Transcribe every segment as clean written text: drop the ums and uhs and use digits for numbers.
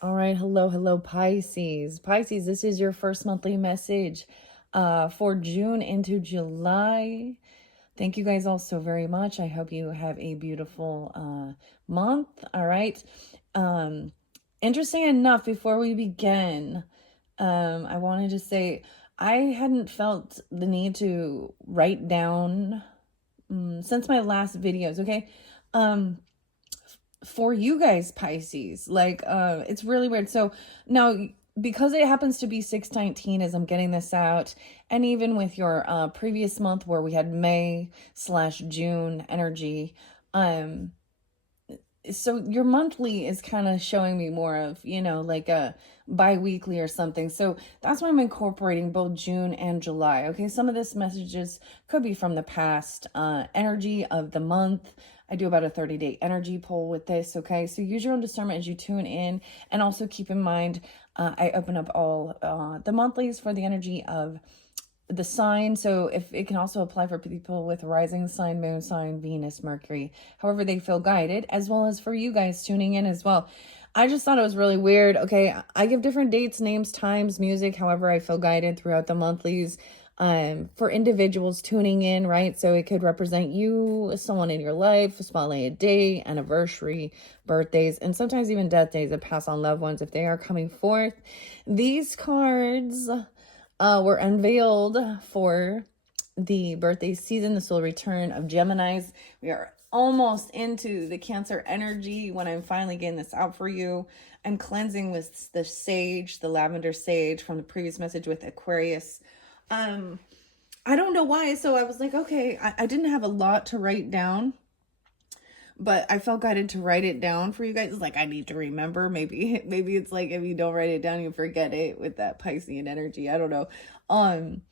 All right. Hello, Pisces. Pisces, this is your first monthly message for June into July. Thank you guys all so very much. I hope you have a beautiful month. All right. Um, Interesting enough, before we begin, I wanted to say I hadn't felt the need to write down since my last videos, okay? Um, for you guys, Pisces, like it's really weird. So now, because it happens to be 619 as I'm getting this out, and even with your previous month where we had May/June energy, um so your monthly is kind of showing me more of, like a bi-weekly or something. So that's why I'm incorporating both June and July. Okay, some of this messages could be from the past energy of the month. I do about a 30-day energy poll with this. Okay, so use your own discernment as you tune in, and also keep in mind I open up all the monthlies for the energy of the sign. So if it can also apply for people with rising sign, moon sign, Venus, Mercury, however they feel guided, as well as for you guys tuning in as well. I just thought it was really weird. Okay, I give different dates, names, times, music, however I feel guided throughout the monthlies for individuals tuning in, right? So it could represent you, someone in your life, a spotlight day, anniversary, birthdays, and sometimes even death days that pass on loved ones if they are coming forth. These cards were unveiled for the birthday season, the solar return of Geminis. We are almost into the Cancer energy when I'm finally getting this out for you. I'm cleansing with the sage, the lavender sage from the previous message with Aquarius. I don't know why. So I was like, okay, I didn't have a lot to write down, but I felt guided to write it down for you guys. It's like I need to remember. Maybe it's like if you don't write it down, you forget it with that Piscean energy. I don't know. Um,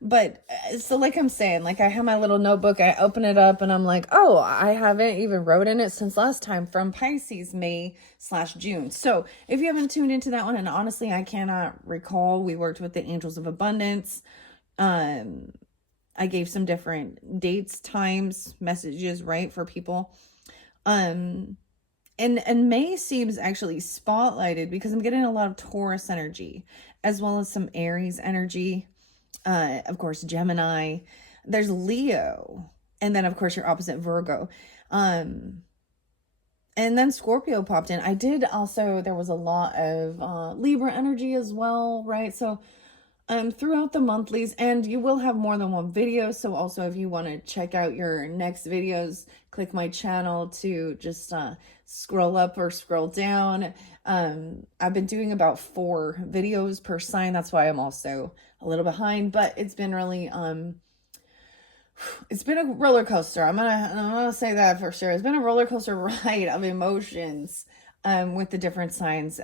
but so like I'm saying, like I have my little notebook, I open it up and I'm like, oh, I haven't even wrote in it since last time from Pisces May/June. So if you haven't tuned into that one, and honestly, I cannot recall, we worked with the Angels of Abundance. Um, I gave some different dates, times, messages, right, for people. Um, and May seems actually spotlighted because I'm getting a lot of Taurus energy as well as some Aries energy. Of course, Gemini. There's Leo, and then of course your opposite Virgo. Um, and then Scorpio popped in. I did also, there was a lot of Libra energy as well, right? So throughout the monthlies, and you will have more than one video. So also if you want to check out your next videos, click my channel to just scroll up or scroll down. I've been doing about 4 videos per sign. That's why I'm also a little behind, but it's been really it's been a roller coaster. I'm gonna say that for sure. It's been a roller coaster ride of emotions with the different signs.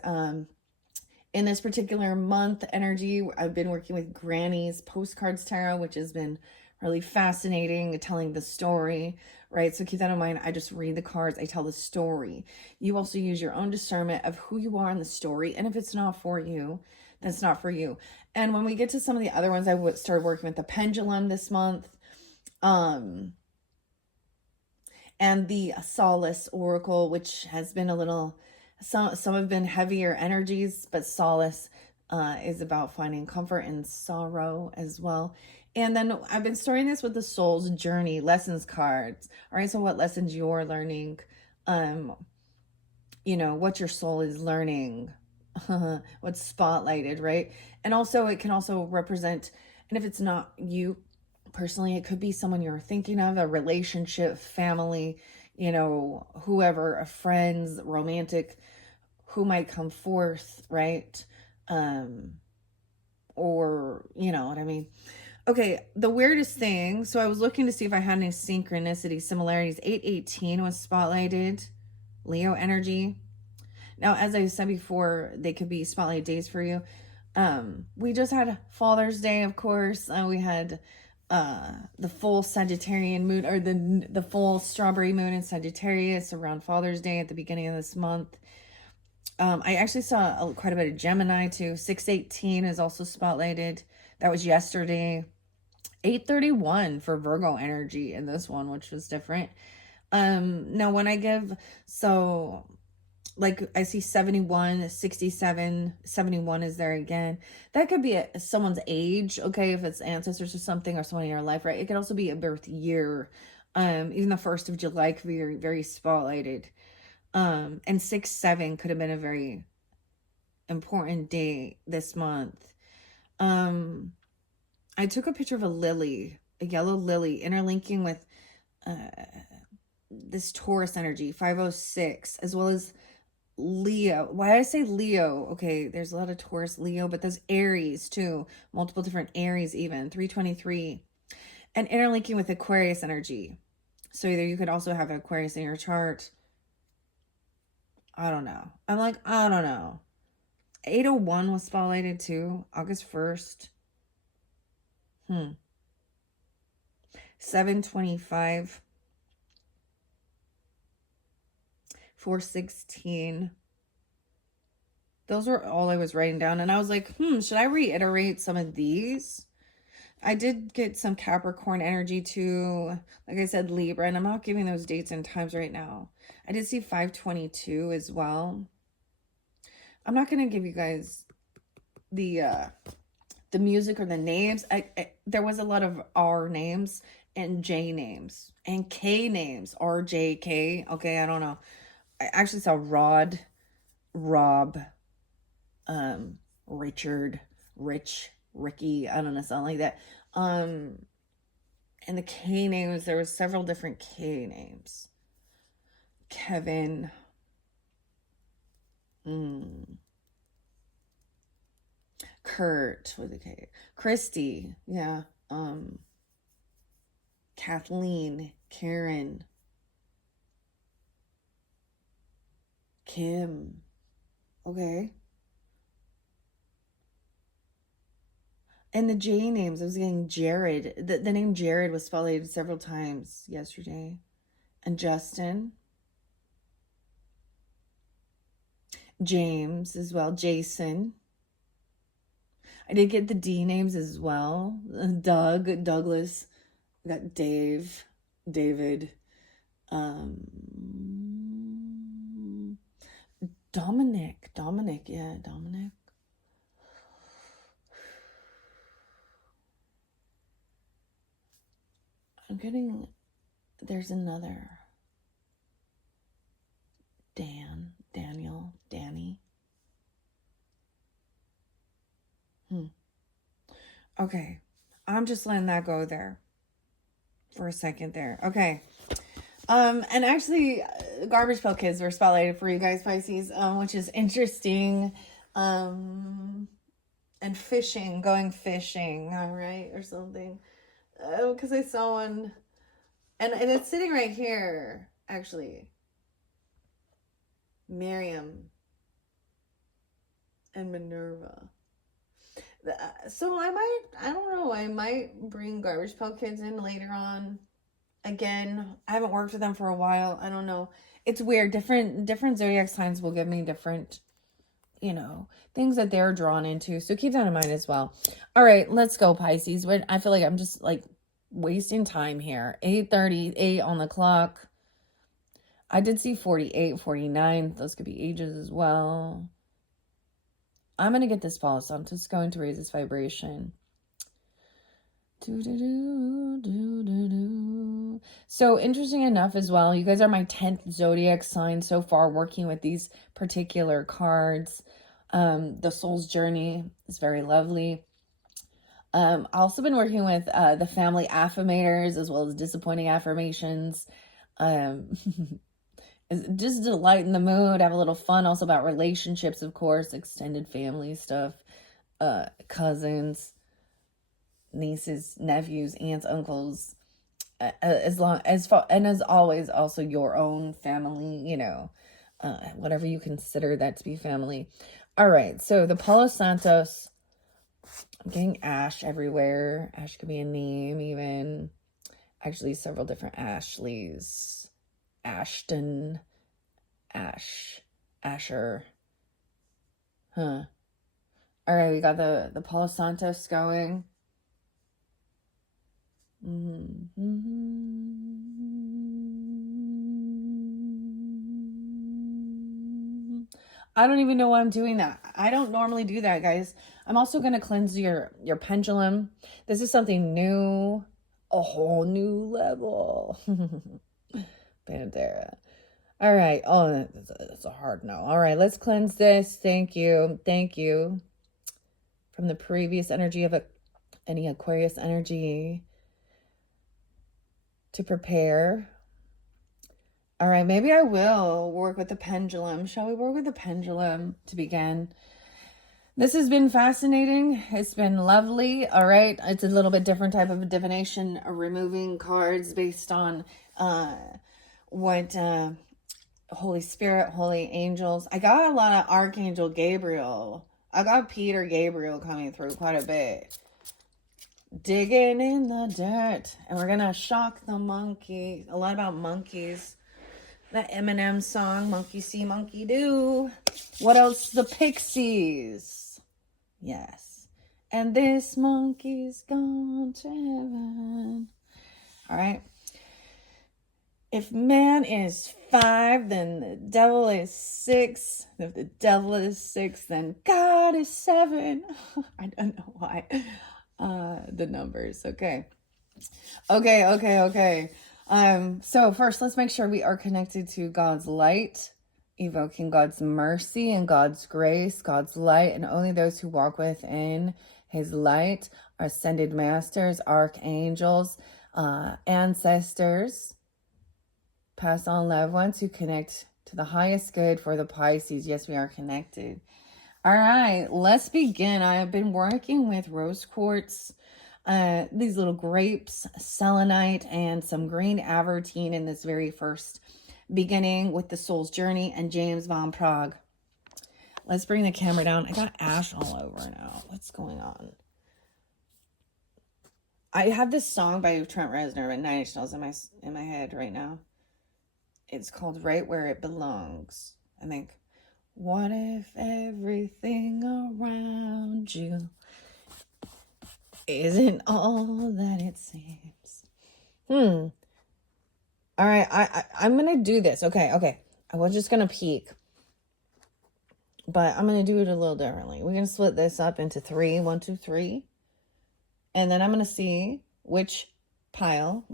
In this particular month energy, I've been working with Granny's Postcards Tarot, which has been really fascinating, telling the story, right? So keep that in mind. I just read the cards, I tell the story. You also use your own discernment of who you are in the story, and if it's not for you, that's not for you. And when we get to some of the other ones, I started working with the pendulum this month, and the Solace Oracle, which has been a little, some have been heavier energies, but Solace is about finding comfort in sorrow as well. And then I've been starting this with the Soul's Journey lessons cards. All right, so what lessons you're learning, what your soul is learning, what's spotlighted, right? And also it can also represent, and if it's not you personally, it could be someone you're thinking of, a relationship, family, whoever, a friends, romantic, who might come forth, right? Or you know what I mean. Okay, the weirdest thing, so I was looking to see if I had any synchronicity similarities. 818 was spotlighted, Leo energy. Now, as I said before, they could be spotlight days for you. We just had Father's Day, of course. We had the full Sagittarian moon, or the full strawberry moon in Sagittarius around Father's Day at the beginning of this month. I actually saw quite a bit of Gemini too. 618 is also spotlighted. That was yesterday. 831 for Virgo energy in this one, which was different. Now when I give, so like I see 71, 67, 71 is there again. That could be someone's age, okay, if it's ancestors or something, or someone in your life, right? It could also be a birth year. Even the 1st of July could be very, very spotlighted. And 6-7 could have been a very important day this month. I took a picture of a lily, a yellow lily, interlinking with this Taurus energy, 506, as well as Leo. Why I say Leo? Okay, there's a lot of Taurus, Leo, but there's Aries too. Multiple different Aries even. 323. And interlinking with Aquarius energy. So either you could also have Aquarius in your chart. I don't know. I'm like, I don't know. 801 was spotlighted too. August 1st. 725. 416. Those were all I was writing down. And I was like, should I reiterate some of these? I did get some Capricorn energy too. Like I said, Libra, and I'm not giving those dates and times right now. I did see 522 as well. I'm not going to give you guys the music or the names. There was a lot of R names and J names and K names. RJK. Okay, I don't know. I actually saw Rod, Rob, Richard, Rich, Ricky, I don't know, something like that. And the K names, there was several different K names. Kevin, Kurt with a K, Christy, yeah, Kathleen, Karen, Kim, okay. And the J names, I was getting Jared. The name Jared was spelled several times yesterday. And Justin. James as well. Jason. I did get the D names as well. Doug, Douglas. We got Dave, David. Dominic. Yeah, Dominic. I'm getting, there's another. Daniel, Danny. Okay, I'm just letting that go there for a second there. Okay. And actually, Garbage Pail Kids were spotlighted for you guys, Pisces, which is interesting. And fishing, going fishing, all right, or something. Because I saw one, and it's sitting right here, actually. Miriam and Minerva. So I don't know, I might bring Garbage Pail Kids in later on. Again, I haven't worked with them for a while. I don't know. It's weird. Different zodiac signs will give me different, things that they're drawn into. So keep that in mind as well. All right, let's go, Pisces. I feel like I'm just like wasting time here. 8:38 on the clock. I did see 48, 49. Those could be ages as well. I'm going to get this pulse. I'm just going to raise this vibration. So interesting enough as well, you guys are my 10th zodiac sign so far working with these particular cards. The soul's journey is very lovely. I've also been working with the family affirmators as well as disappointing affirmations. Just to lighten the mood, have a little fun. Also about relationships, of course, extended family stuff, cousins, nieces, nephews, aunts, uncles, as always, also your own family, whatever you consider that to be family. All right, so the Palo Santos, I'm getting Ash everywhere. Ash could be a name even. Actually, several different Ashleys. Ashton, Asher. All right, we got the Palo Santos going. I don't even know why I'm doing that. I don't normally do that, guys. I'm also going to cleanse your pendulum. This is something new, a whole new level. Pantera. All right. Oh, that's a hard no. All right, let's cleanse this. Thank you. Thank you. From the previous energy of any Aquarius energy to prepare. All right, maybe I will work with the pendulum. Shall we work with the pendulum to begin? This has been fascinating. It's been lovely. All right, it's a little bit different type of a divination, removing cards based on what Holy Spirit, holy angels. I got a lot of Archangel Gabriel. I got Peter Gabriel coming through quite a bit. Digging in the dirt. And we're going to shock the monkey. A lot about monkeys. That Eminem song, Monkey See, Monkey Do. What else? The Pixies. Yes. And this monkey's gone to heaven. All right. If man is 5, then the devil is 6. If the devil is 6, then God is 7. I don't know why. The numbers. Okay. So first, let's make sure we are connected to God's light, evoking God's mercy and God's grace, God's light, and only those who walk within his light are ascended masters, archangels, ancestors, pass on loved ones who connect to the highest good for the Pisces. Yes, we are connected. All right, let's begin. I have been working with rose quartz, these little grapes, selenite, and some green avertine in this very first beginning with the Soul's Journey and James Van Praagh. Let's bring the camera down. I got ash all over now. What's going on? I have this song by Trent Reznor with Nine Inch Nails in my head right now. It's called Right Where It Belongs. I think, what if everything around you isn't all that it seems? All right, I'm going to do this. Okay. I was just going to peek. But I'm going to do it a little differently. We're going to split this up into 3. 1, 2, 3. And then I'm going to see which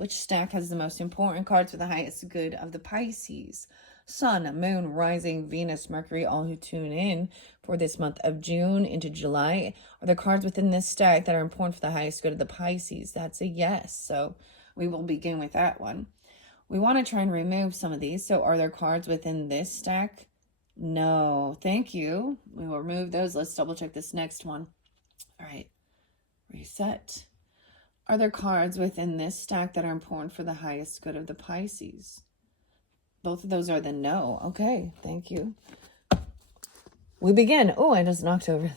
stack has the most important cards for the highest good of the Pisces. Sun, Moon, Rising, Venus, Mercury, all who tune in for this month of June into July are the cards within this stack that are important for the highest good of the Pisces. That's a yes. So we will begin with that one. We want to try and remove some of these. So are there cards within this stack? No. Thank you. We will remove those. Let's double check this next one. All right. Reset. Are there cards within this stack that are important for the highest good of the Pisces? Both of those are the no. Okay, thank you. We begin. Oh, I just knocked over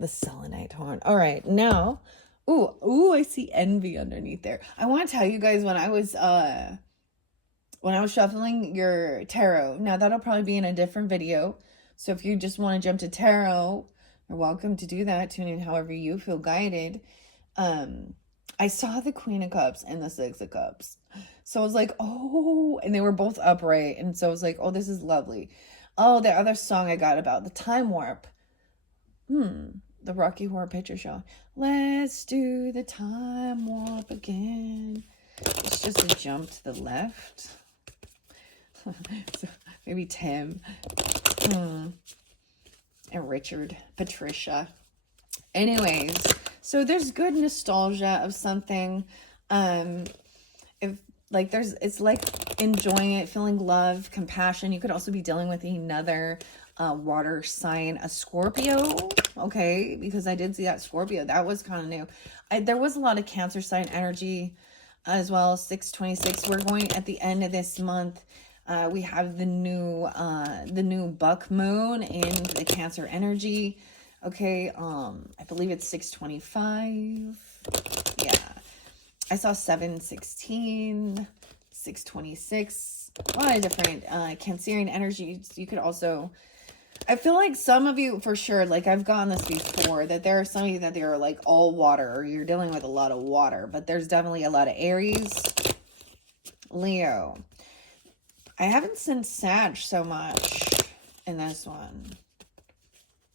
the selenite horn. All right, now, I see envy underneath there. I want to tell you guys when I was shuffling your tarot. Now that'll probably be in a different video. So if you just want to jump to tarot, you're welcome to do that. Tune in however you feel guided. I saw the Queen of Cups and the Six of Cups. So I was like, oh, and they were both upright. And so I was like, oh, this is lovely. Oh, the other song I got about the time warp. The Rocky Horror Picture Show. Let's do the time warp again. It's just a jump to the left. So maybe Tim. And Richard, Patricia. Anyways, so there's good nostalgia of something. It's like enjoying it, feeling love, compassion. You could also be dealing with another water sign, a Scorpio. Okay, because I did see that Scorpio. That was kind of new. There was a lot of Cancer sign energy as well. 6/26. We're going at the end of this month. We have the new buck moon in the Cancer energy. Okay, I believe it's 6/25. Yeah, I saw 7/16, 6/26. A lot of different Cancerian energies. You could also, I feel like some of you for sure, like I've gotten this before, that there are some of you that they're like all water, or you're dealing with a lot of water, but there's definitely a lot of Aries, Leo. I haven't seen Sag so much in this one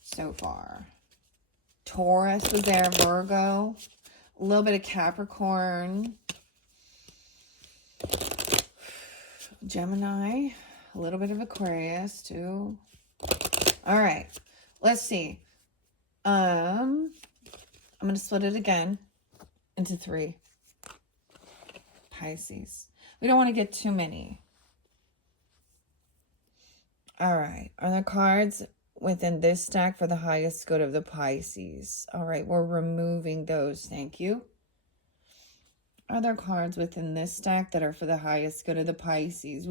so far. Taurus was there, Virgo, a little bit of Capricorn, Gemini, a little bit of Aquarius too. All right, let's see. I'm going to split it again into 3. Pisces. We don't want to get too many. All right. Are there cards within this stack for the highest good of the Pisces? All right. We're removing those. Thank you. Are there cards within this stack that are for the highest good of the Pisces?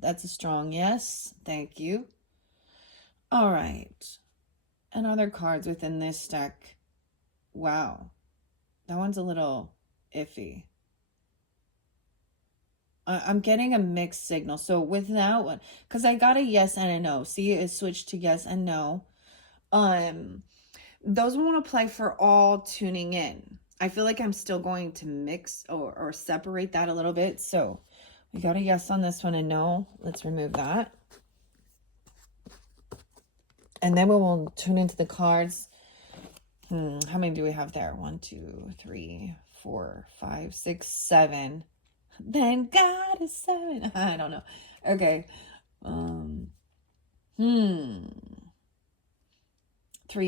That's a strong yes. Thank you. All right. And other cards within this stack. Wow. That one's a little iffy. I'm getting a mixed signal. So with that one, because I got a yes and a no. See, it switched to yes and no. Those won't apply for all tuning in. I feel like I'm still going to mix or separate that a little bit. So we got a yes on this one and no. Let's remove that. And then we will tune into the cards. How many do we have there? 1, 2, 3, 4, 5, 6, 7. Then God is 7. I don't know. Okay. 3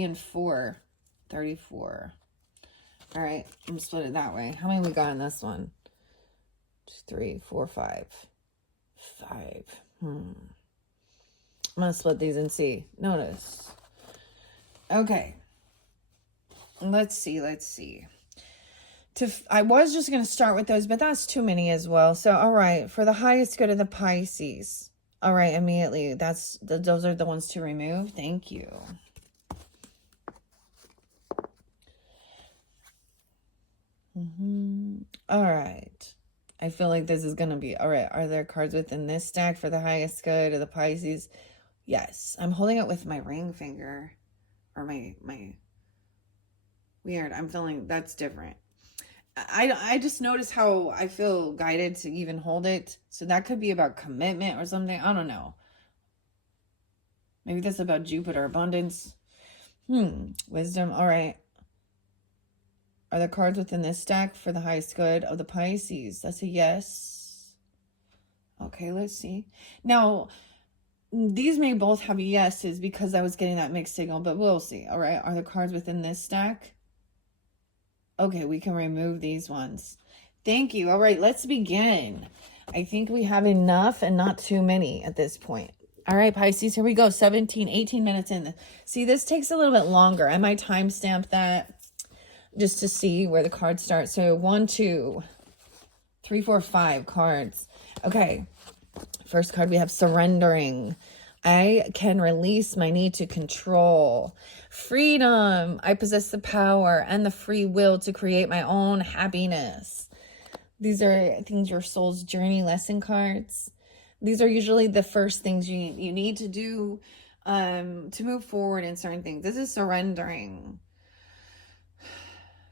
and 4. 34. All right. I'm going to split it that way. How many we got in this one? 2, 3, 4, 5. 5. I'm going to split these and see. Notice. Okay. Let's see. I was just going to start with those, but that's too many as well. So, all right, for the highest good of the Pisces. All right, immediately, those are the ones to remove. Thank you. All right. I feel like this is going to be, all right, are there cards within this stack for the highest good of the Pisces? Yes. I'm holding it with my ring finger, or my weird. I'm feeling that's different. I just noticed how I feel guided to even hold it. So that could be about commitment or something. I don't know. Maybe that's about Jupiter, abundance. Wisdom. All right. Are the cards within this stack for the highest good of the Pisces? That's a yes. Okay, let's see. Now, these may both have yeses because I was getting that mixed signal, but we'll see. All right. Are the cards within this stack? Okay, we can remove these ones. Thank you. All right, let's begin. I think we have enough and not too many at this point. All right, Pisces, here we go. 17, 18 minutes in. See, this takes a little bit longer. I might timestamp that just to see where the cards start. So 1, 2, 3, 4, 5 cards. Okay, first card we have surrendering. I can release my need to control. Freedom. I possess the power and the free will to create my own happiness. These are things, your soul's journey lesson cards. These are usually the first things you need to do to move forward in certain things. This is surrendering.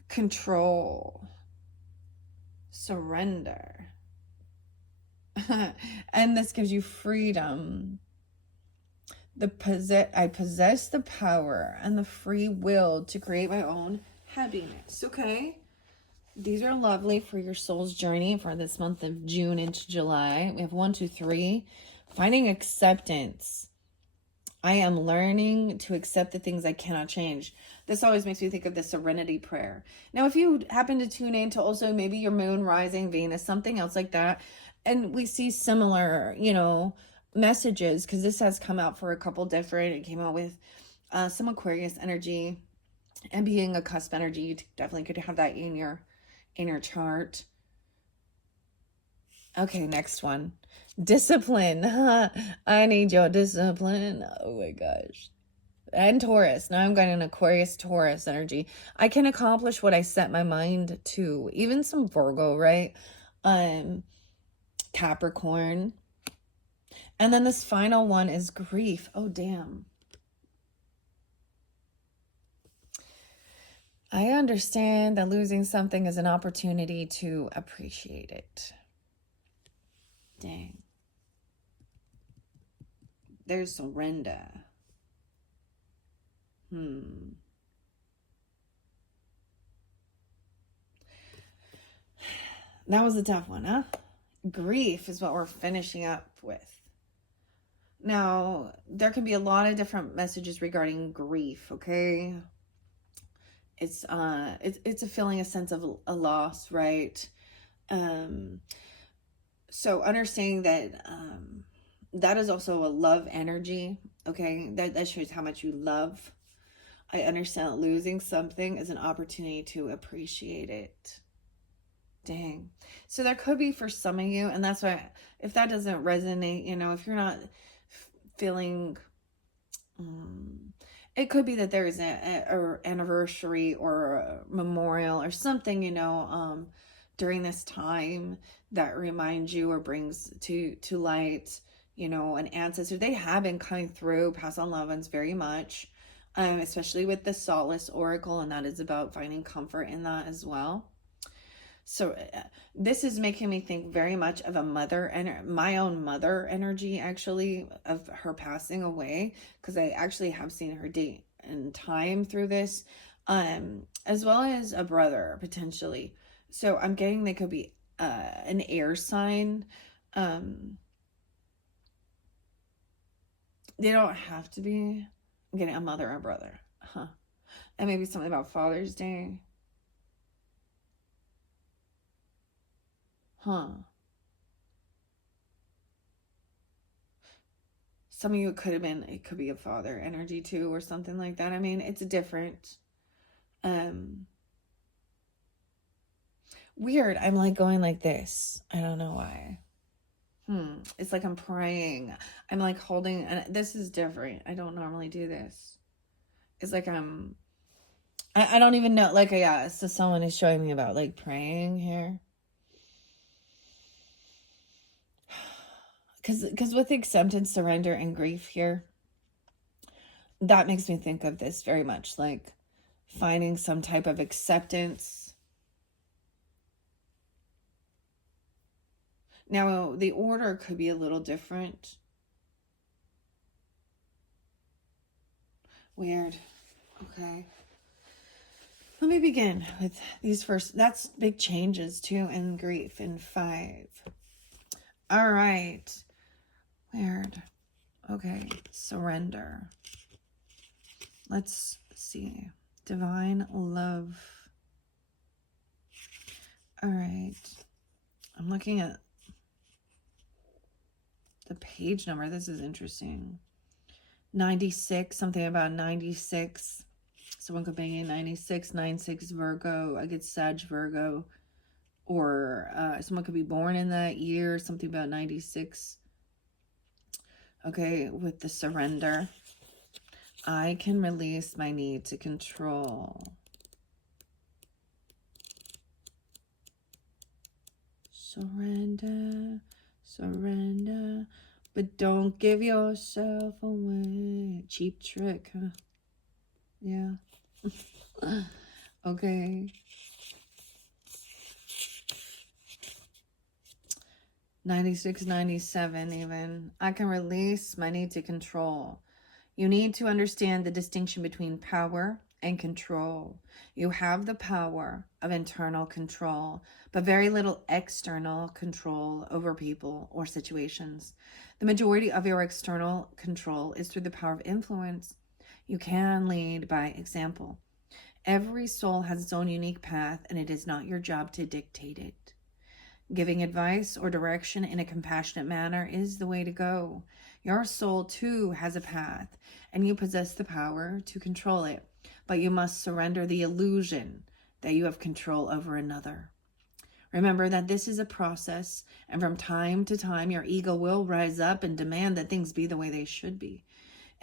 Control. Surrender. And this gives you freedom. I possess the power and the free will to create my own happiness. Okay. These are lovely for your soul's journey for this month of June into July. We have 1, 2, 3. Finding acceptance. I am learning to accept the things I cannot change. This always makes me think of the serenity prayer. Now, if you happen to tune in to also maybe your moon, rising, Venus, something else like that, and we see similar, messages, because this has come out for a couple different. It came out with some Aquarius energy, and being a cusp energy, you definitely could have that in your chart. Okay, next one. Discipline. I need your discipline. Oh my gosh. And Taurus. Now I'm getting an Aquarius Taurus energy. I can accomplish what I set my mind to. Even some Virgo, right? Capricorn. And then this final one is grief. Oh, damn. I understand that losing something is an opportunity to appreciate it. Dang. There's surrender. That was a tough one, huh? Grief is what we're finishing up with. Now, there can be a lot of different messages regarding grief, okay? It's a feeling, a sense of a loss, right? So understanding that that is also a love energy, okay? That shows how much you love. I understand that losing something is an opportunity to appreciate it. Dang. So there could be for some of you, and that's why, if that doesn't resonate, if you're not feeling, it could be that there is a anniversary or a memorial or something, during this time that reminds you or brings to light, an ancestor. They have been coming through, past on loved ones very much, especially with the Solace Oracle, and that is about finding comfort in that as well. So this is making me think very much of a mother and my own mother energy, actually, of her passing away, because I actually have seen her date and time through this, as well as a brother potentially. So I'm getting they could be an air sign. They don't have to be. I'm getting a mother or a brother, and maybe something about Father's Day. Some of you, it could be a father energy too, or something like that. I mean, it's different. Weird. I'm like going like this. I don't know why. It's like I'm praying. I'm like holding, and this is different. I don't normally do this. It's like I don't even know. Like, yeah, so someone is showing me about like praying here. Because with acceptance, surrender, and grief here, that makes me think of this very much, like finding some type of acceptance. Now, the order could be a little different. Weird. Okay. Let me begin with these first. That's big changes too in grief in 5. All right. Weird. Okay. Surrender. Let's see. Divine love. All right. I'm looking at the page number. This is interesting. 96, something about 96. Someone could be 96, 96 Virgo. I get Sag Virgo. Or someone could be born in that year, something about 96. Okay, with the surrender. I can release my need to control. Surrender, surrender, but don't give yourself away. Cheap trick, huh? Yeah. Okay. 96, 97 even. I can release my need to control. You need to understand the distinction between power and control. You have the power of internal control, but very little external control over people or situations. The majority of your external control is through the power of influence. You can lead by example. Every soul has its own unique path, and it is not your job to dictate it. Giving advice or direction in a compassionate manner is the way to go. Your soul too has a path, and you possess the power to control it, but you must surrender the illusion that you have control over another. Remember that this is a process, and from time to time your ego will rise up and demand that things be the way they should be.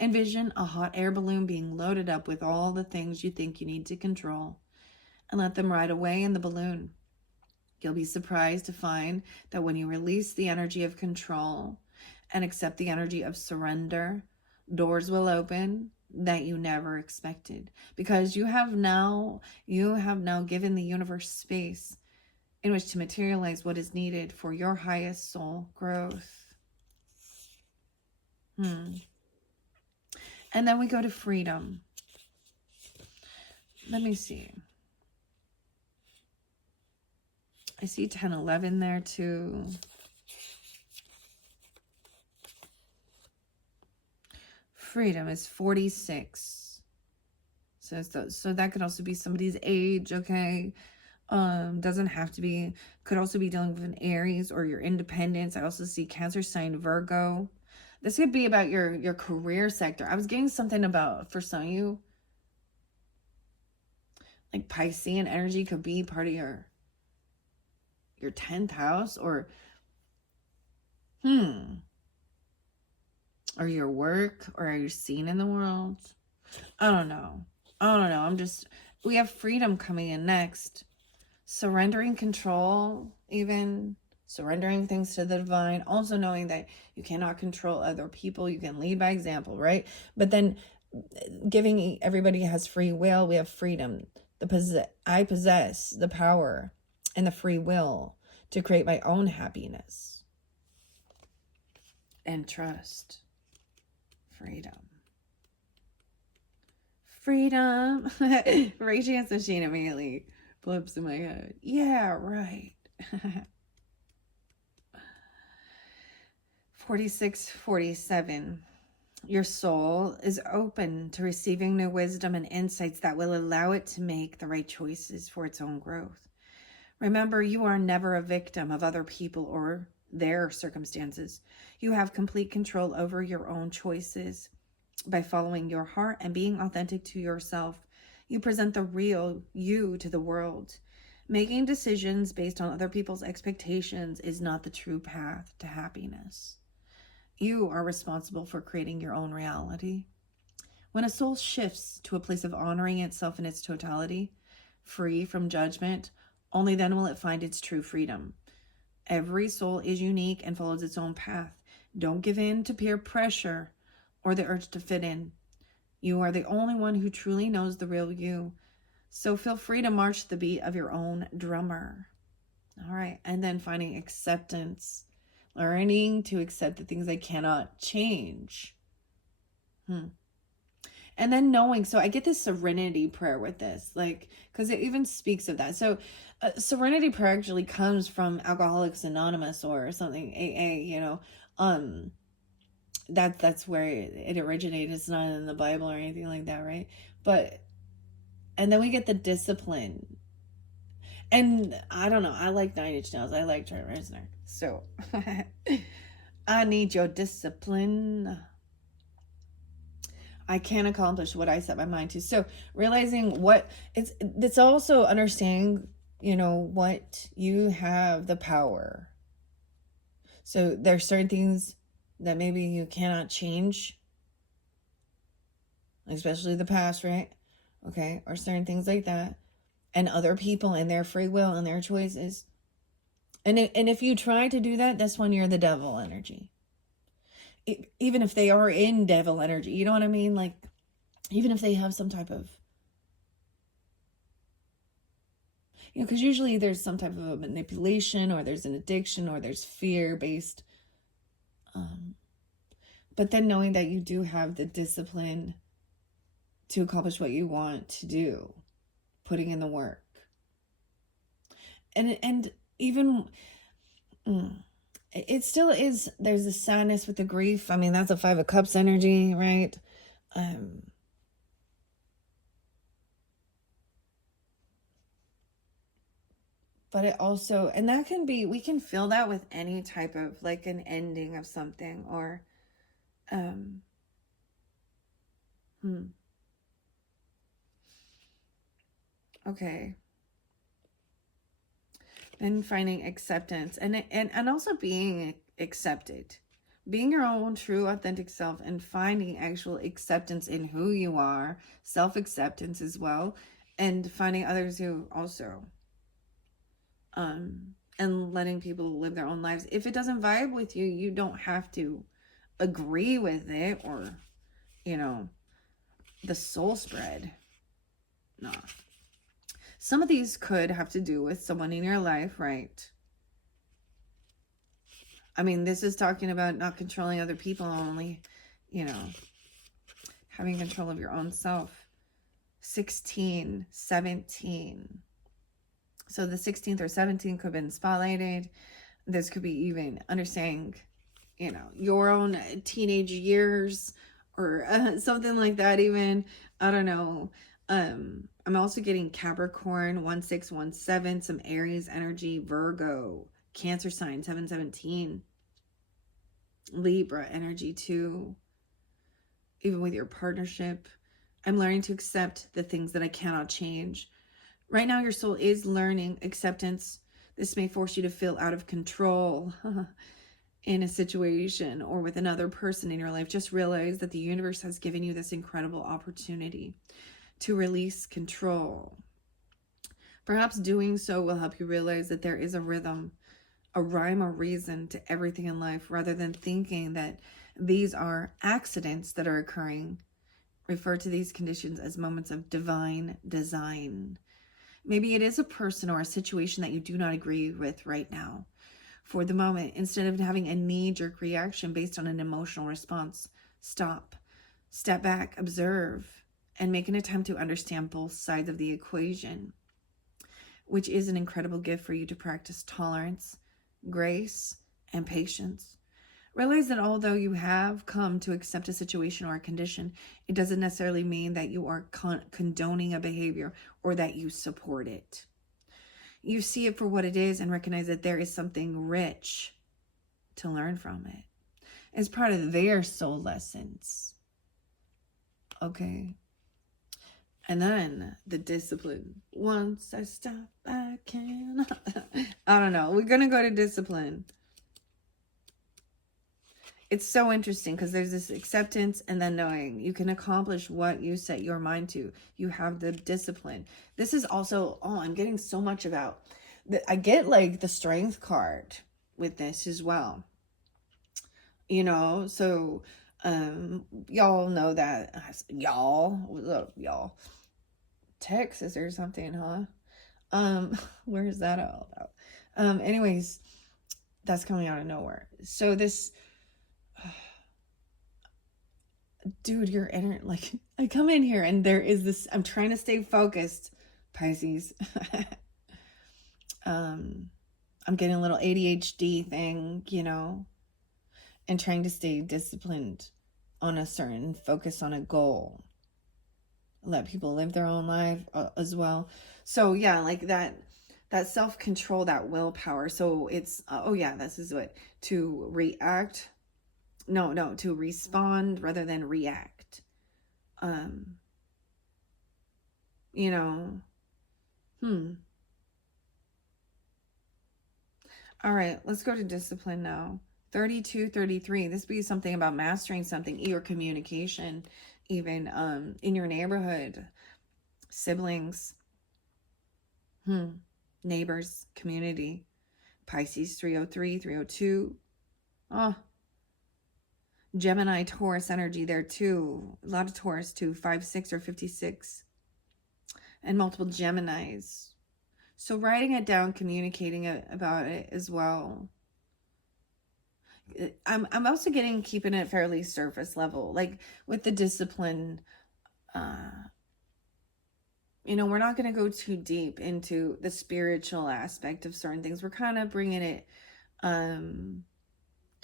Envision a hot air balloon being loaded up with all the things you think you need to control, and let them ride away in the balloon. You'll be surprised to find that when you release the energy of control and accept the energy of surrender, doors will open that you never expected, because you have now given the universe space in which to materialize what is needed for your highest soul growth. And then we go to freedom. Let me see. I see 10, 11 there too. Freedom is 46. So that could also be somebody's age, okay? Doesn't have to be. Could also be dealing with an Aries or your independence. I also see Cancer sign, Virgo. This could be about your career sector. I was getting something about, for some of you, like Piscean energy could be part of your 10th house, or or your work, or are you seen in the world? I don't know. We have freedom coming in next. Surrendering control, even surrendering things to the divine. Also knowing that you cannot control other people. You can lead by example, right? But then giving, everybody has free will. We have freedom. I possess the power and the free will to create my own happiness and trust. Freedom. Ray Chance Machine immediately flips in my head. Yeah, right. 46, 47. Your soul is open to receiving new wisdom and insights that will allow it to make the right choices for its own growth. Remember, you are never a victim of other people or their circumstances. You have complete control over your own choices. By following your heart and being authentic to yourself, you present the real you to the world. Making decisions based on other people's expectations is not the true path to happiness. You are responsible for creating your own reality. When a soul shifts to a place of honoring itself in its totality, free from judgment, only then will it find its true freedom. Every soul is unique and follows its own path. Don't give in to peer pressure or the urge to fit in. You are the only one who truly knows the real you. So feel free to march the beat of your own drummer. All right. And then finding acceptance. Learning to accept the things I cannot change. And then knowing, so I get this serenity prayer with this, like, because it even speaks of that. So serenity prayer actually comes from Alcoholics Anonymous or something, AA, that's where it originated. It's not in the Bible or anything like that, right? And then we get the discipline. And I don't know, I like Nine Inch Nails. I like Trent Reznor. So I need your discipline. I can't accomplish what I set my mind to. So realizing what it's also understanding, what you have the power. So there's certain things that maybe you cannot change, especially the past, right? Okay. Or certain things like that. And other people and their free will and their choices. And if you try to do that, that's when you're the devil energy. Even if they are in devil energy, you know what I mean? Like, even if they have some type of, because usually there's some type of a manipulation, or there's an addiction, or there's fear-based. But then knowing that you do have the discipline to accomplish what you want to do, putting in the work. And even... it still is, there's a sadness with the grief. I mean, that's a 5 of Cups energy, right? But it also, and that can be, we can feel that with any type of, like, an ending of something, or okay. And finding acceptance, and also being accepted, being your own true authentic self, and finding actual acceptance in who you are, self-acceptance as well, and finding others who also, and letting people live their own lives. If it doesn't vibe with you, you don't have to agree with it, or, the soul spread. No. Some of these could have to do with someone in your life, right? I mean, this is talking about not controlling other people, only, having control of your own self. 16, 17. So the 16th or 17th could have been spotlighted. This could be even understanding, your own teenage years or something like that even. I don't know. I'm also getting Capricorn, 1617, some Aries energy, Virgo, Cancer sign, 717. Libra energy too. Even with your partnership. I'm learning to accept the things that I cannot change. Right now, your soul is learning acceptance. This may force you to feel out of control in a situation or with another person in your life. Just realize that the universe has given you this incredible opportunity to release control. Perhaps doing so will help you realize that there is a rhythm, a rhyme or reason to everything in life, rather than thinking that these are accidents that are occurring. Refer to these conditions as moments of divine design. Maybe it is a person or a situation that you do not agree with right now. For the moment, instead of having a knee-jerk reaction based on an emotional response, stop, step back, observe, and make an attempt to understand both sides of the equation, which is an incredible gift for you to practice tolerance, grace, and patience. Realize that although you have come to accept a situation or a condition, it doesn't necessarily mean that you are condoning a behavior or that you support it. You see it for what it is and recognize that there is something rich to learn from it. It's part of their soul lessons. Okay. And then the discipline. Once I stop, I can. I don't know. We're going to go to discipline. It's so interesting because there's this acceptance and then knowing you can accomplish what you set your mind to. You have the discipline. This is also, I'm getting so much about, I get like the strength card with this as well. So y'all know that, y'all, what's up, y'all? Texas or something, huh? Where is that all about? Anyways, that's coming out of nowhere. So this, dude, you're in, like, I come in here and there is this, I'm trying to stay focused, Pisces. I'm getting a little ADHD thing, and trying to stay disciplined on a certain focus on a goal. Let people live their own life as well. So yeah, like that self-control, that willpower. So it's, this is what, to react. No, to respond rather than react. All right, let's go to discipline now. 32, 33. This would be something about mastering something, your communication, even in your neighborhood, siblings, neighbors, community. Pisces 303, 302. Gemini, Taurus energy there too. A lot of Taurus too, 5-6 or 56. And multiple Geminis. So writing it down, communicating about it as well. I'm also keeping it fairly surface level. Like with the discipline, we're not going to go too deep into the spiritual aspect of certain things. We're kind of bringing it to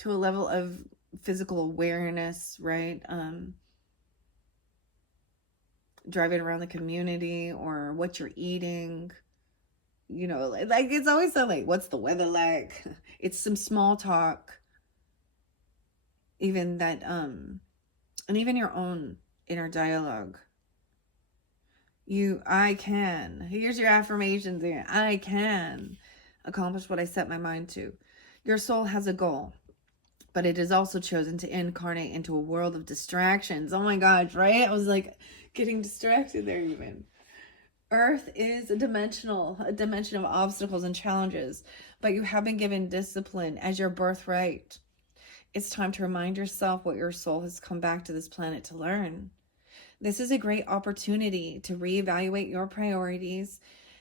a level of physical awareness, right? Driving around the community or what you're eating, like it's always so like, what's the weather like? It's some small talk, even that, and even your own inner dialogue. I can, here's your affirmations here. I can accomplish what I set my mind to. Your soul has a goal, but it is also chosen to incarnate into a world of distractions. Oh my gosh, right? I was like getting distracted there even. Earth is a dimension of obstacles and challenges, but you have been given discipline as your birthright. It's time to remind yourself what your soul has come back to this planet to learn. This is a great opportunity to reevaluate your priorities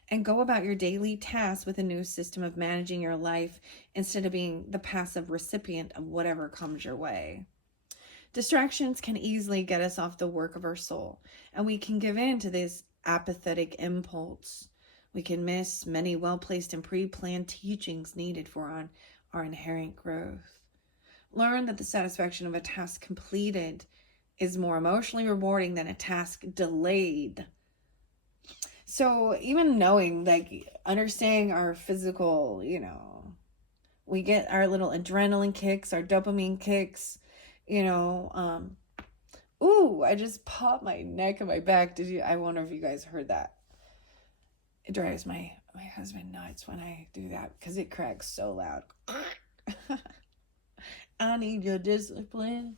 and go about your daily tasks with a new system of managing your life instead of being the passive recipient of whatever comes your way. Distractions can easily get us off the work of our soul, and we can give in to this apathetic impulse. We can miss many well-placed and pre-planned teachings needed for our inherent growth. Learn that the satisfaction of a task completed is more emotionally rewarding than a task delayed. So even knowing, like, understanding our physical, we get our little adrenaline kicks, our dopamine kicks, ooh, I just popped my neck and my back. I wonder if you guys heard that. It drives my husband nuts when I do that because it cracks so loud. I need your discipline.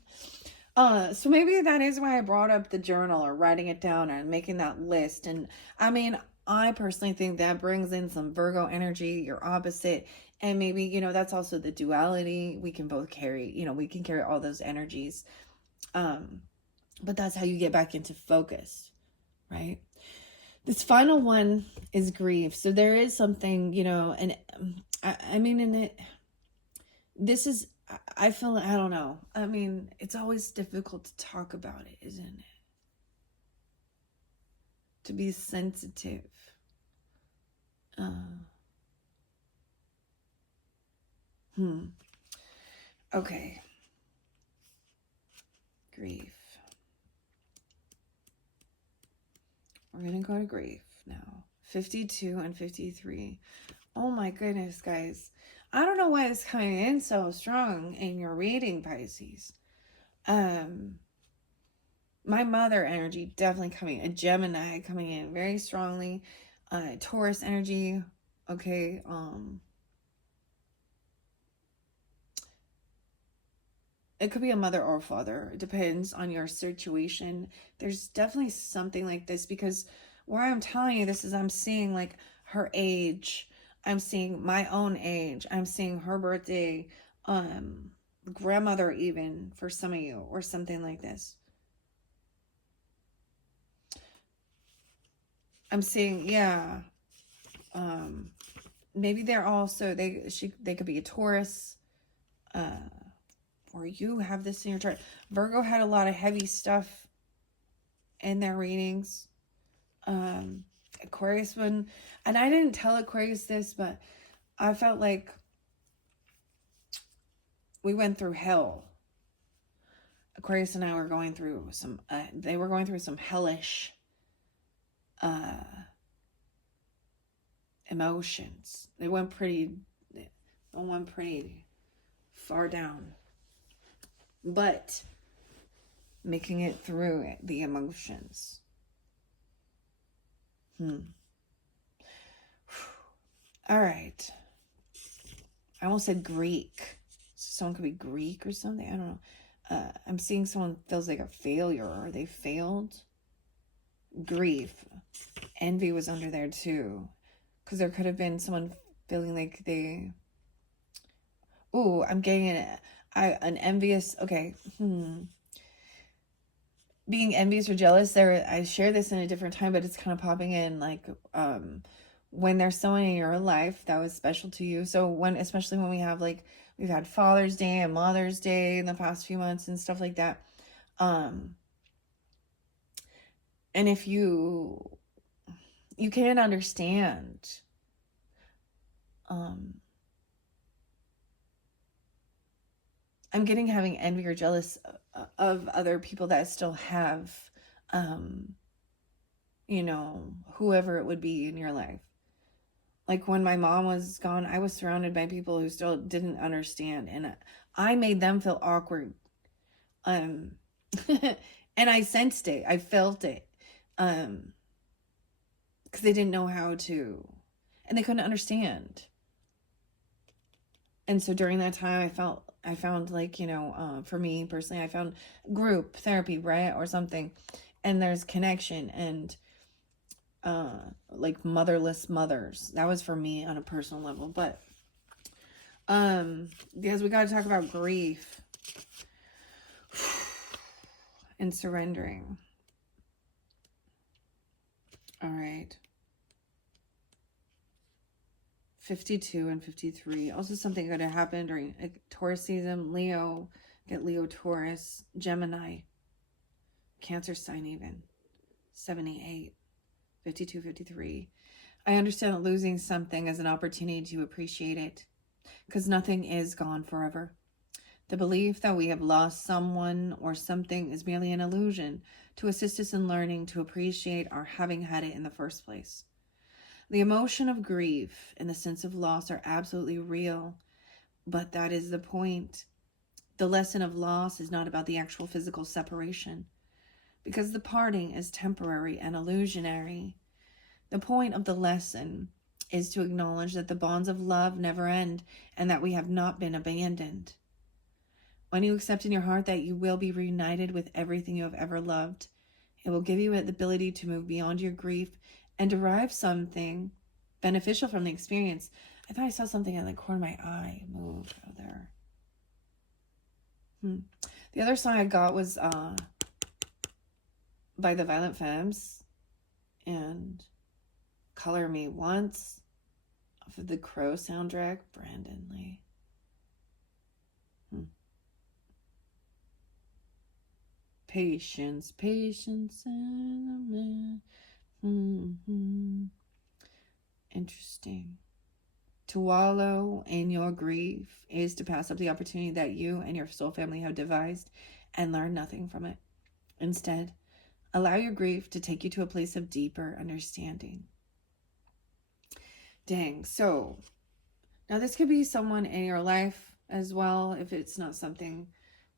So maybe that is why I brought up the journal or writing it down and making that list. And I mean, I personally think that brings in some Virgo energy, your opposite. And maybe, that's also the duality. We can both carry, we can carry all those energies. But that's how you get back into focus, right? This final one is grief. So there is something, and I mean, in it, this is, I feel, I don't know. I mean, it's always difficult to talk about it, isn't it? To be sensitive. Okay. Grief. We're going to go to grief now. 52 and 53. Oh my goodness, guys. I don't know why it's coming in so strong in your reading, Pisces. My mother energy definitely coming, a Gemini coming in very strongly. Taurus energy, okay. It could be a mother or a father. It depends on your situation. There's definitely something like this because where I'm telling you this is I'm seeing like her age. I'm seeing my own age. I'm seeing her birthday, grandmother even for some of you or something like this. I'm seeing, yeah. Maybe they're also, they could be a Taurus, or you have this in your chart. Virgo had a lot of heavy stuff in their readings. Aquarius one, and I didn't tell Aquarius this, but I felt like we went through hell. Aquarius and I were going through some, they were going through some hellish emotions. They went pretty far down. But making it through the emotions. All right. I almost said Greek. Someone could be Greek or something. I don't know. I'm seeing someone feels like a failure or they failed. Grief. Envy was under there too. Because there could have been someone feeling like they... Ooh, I'm getting an envious... Okay. Being envious or jealous, I share this in a different time, but it's kind of popping in like when there's someone in your life that was special to you. So especially when we have like, we've had Father's Day and Mother's Day in the past few months and stuff like that. And if you can't understand, I'm getting having envy or jealous of other people that still have, whoever it would be in your life. Like when my mom was gone, I was surrounded by people who still didn't understand. And I made them feel awkward. And I sensed it. I felt it. Because they didn't know how to. And they couldn't understand. And so during that time, I found like, for me personally, I found group therapy, right? Or something. And there's connection and like motherless mothers. That was for me on a personal level. But because we got to talk about grief and surrendering. All right. 52 and 53. Also something going to happen during Taurus season, Leo, Get Leo, Taurus, Gemini, Cancer sign even. 78, 52, 53. I understand that losing something is an opportunity to appreciate it, because nothing is gone forever. The belief that we have lost someone or something is merely an illusion to assist us in learning to appreciate our having had it in the first place. The emotion of grief and the sense of loss are absolutely real, but that is the point. The lesson of loss is not about the actual physical separation, because the parting is temporary and illusionary. The point of the lesson is to acknowledge that the bonds of love never end and that we have not been abandoned. When you accept in your heart that you will be reunited with everything you have ever loved, it will give you the ability to move beyond your grief and derive something beneficial from the experience. I thought I saw something in the corner of my eye move out there. The other song I got was by the Violent Femmes and Color Me Once off of the Crow soundtrack, Brandon Lee. Patience, patience, and interesting. To wallow in your grief is to pass up the opportunity that you and your soul family have devised and learn nothing from it. Instead, allow your grief to take you to a place of deeper understanding. Dang. So now this could be someone in your life as well, if it's not something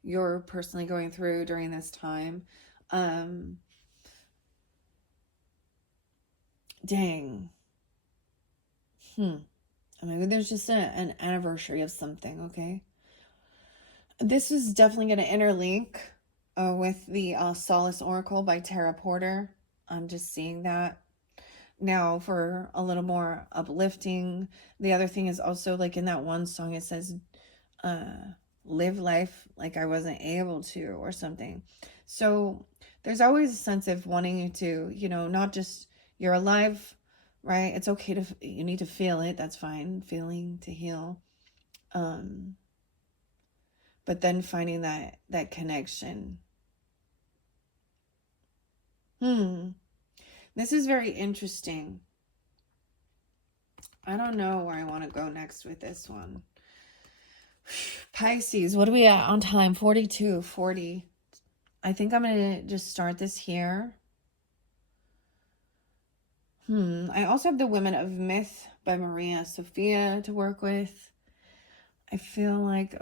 you're personally going through during this time. Dang. Maybe there's just an anniversary of something, okay? This is definitely going to interlink with the Solace Oracle by Tara Porter. I'm just seeing that. Now, for a little more uplifting, the other thing is also, like in that one song, it says, live life like I wasn't able to, or something. So there's always a sense of wanting you to, not just you're alive, right? It's okay to, you need to feel it. That's fine. Feeling to heal. But then finding that connection. This is very interesting. I don't know where I want to go next with this one. Pisces, what are we at on time? 42, 40. I think I'm going to just start this here. I also have the Women of Myth by Maria Sophia to work with. I feel like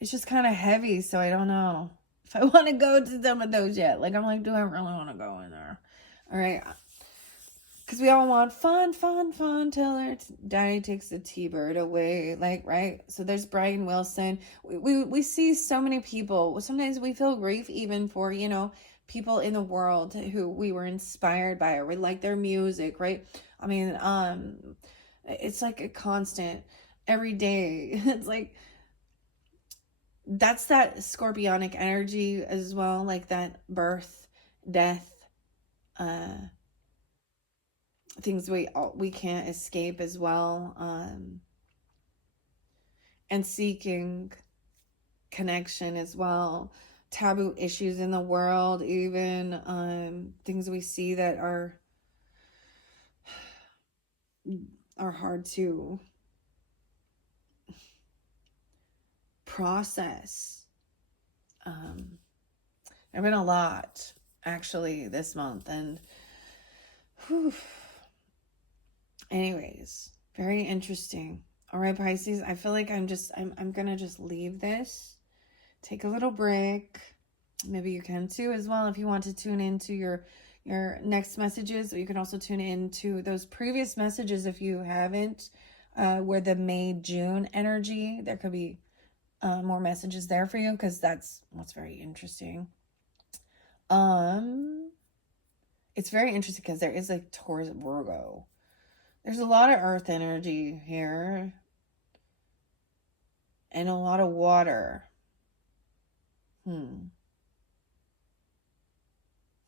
it's just kind of heavy, so I don't know if I want to go to some of those yet. Like, I'm like, do I really want to go in there? All right. Because we all want fun till our daddy takes the T-bird away. Like, right? So there's Brian Wilson. We see so many people. Sometimes we feel grief even for, people in the world who we were inspired by, or we like their music, right? I mean, it's like a constant every day. It's like, that's that scorpionic energy as well, like that birth, death, things we can't escape as well, and seeking connection as well, taboo issues in the world, even things we see that are hard to process. There've been a lot actually this month, and anyways, very interesting. All right, Pisces, I feel like I'm gonna just leave this, take a little break. Maybe you can too as well if you want to tune into your next messages. Or you can also tune into those previous messages if you haven't, where the May-June energy, there could be more messages there for you, because that's what's very interesting. It's very interesting because there is like Taurus Virgo. There's a lot of earth energy here and a lot of water.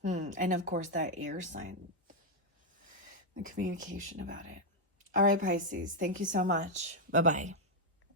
And of course that air sign, the communication about it. All right, Pisces, thank you so much. Bye-bye.